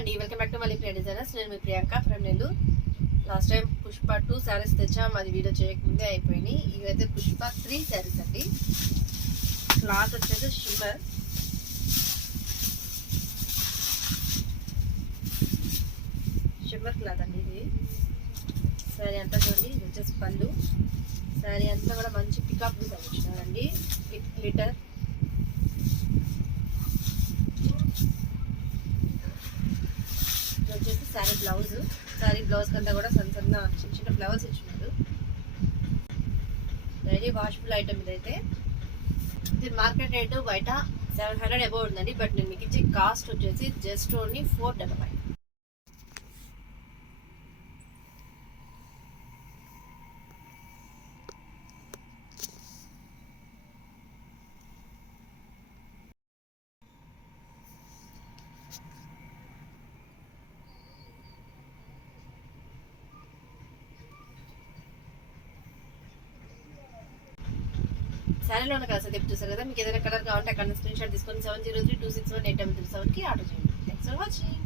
అండి, welcome back to మళ్ళీ Priya designers. నేను మీ Priyanka from Nellore. Last time Pushpa 2 sarees తెచ్చాము, అది వీడియో చేయకముందే అయిపోయినాయి. ఇవైతే పుష్ప 3 శారీస్ అండి. క్లాత్ వచ్చేసి షిమ్మర్ క్లాత్ అండి. ఇది శారీ అంతా చూడండి. ఇది వచ్చేసి పళ్ళు. శారీ అంతా కూడా మంచి పికప్ డిజైన్ వచ్చినారండి, విత్ గ్లిటర్. వచ్చేసి శారీ బ్లౌజ్ కంతా కూడా చిన్న చిన్న ఫ్లవర్స్ ఇచ్చినారు. డైలీ వాషబుల్ ఐటమ్ ఇదైతే. ఇది మార్కెట్ రేటు బయట 700 అబౌవ్ ఉందండి, బట్ నేను మీకు ఇచ్చే కాస్ట్ వచ్చేసి జస్ట్ ఓన్లీ 499. శారీలో ఉన్న కలర్స్ అయితే చూసారు కదా. మీకు ఏదైనా కలర్ కావాలంటే అక్కడ స్క్రీన్ షాట్ తీసుకొని 7032618737కి ఆర్డర్ చేయండి. Thanks for watching.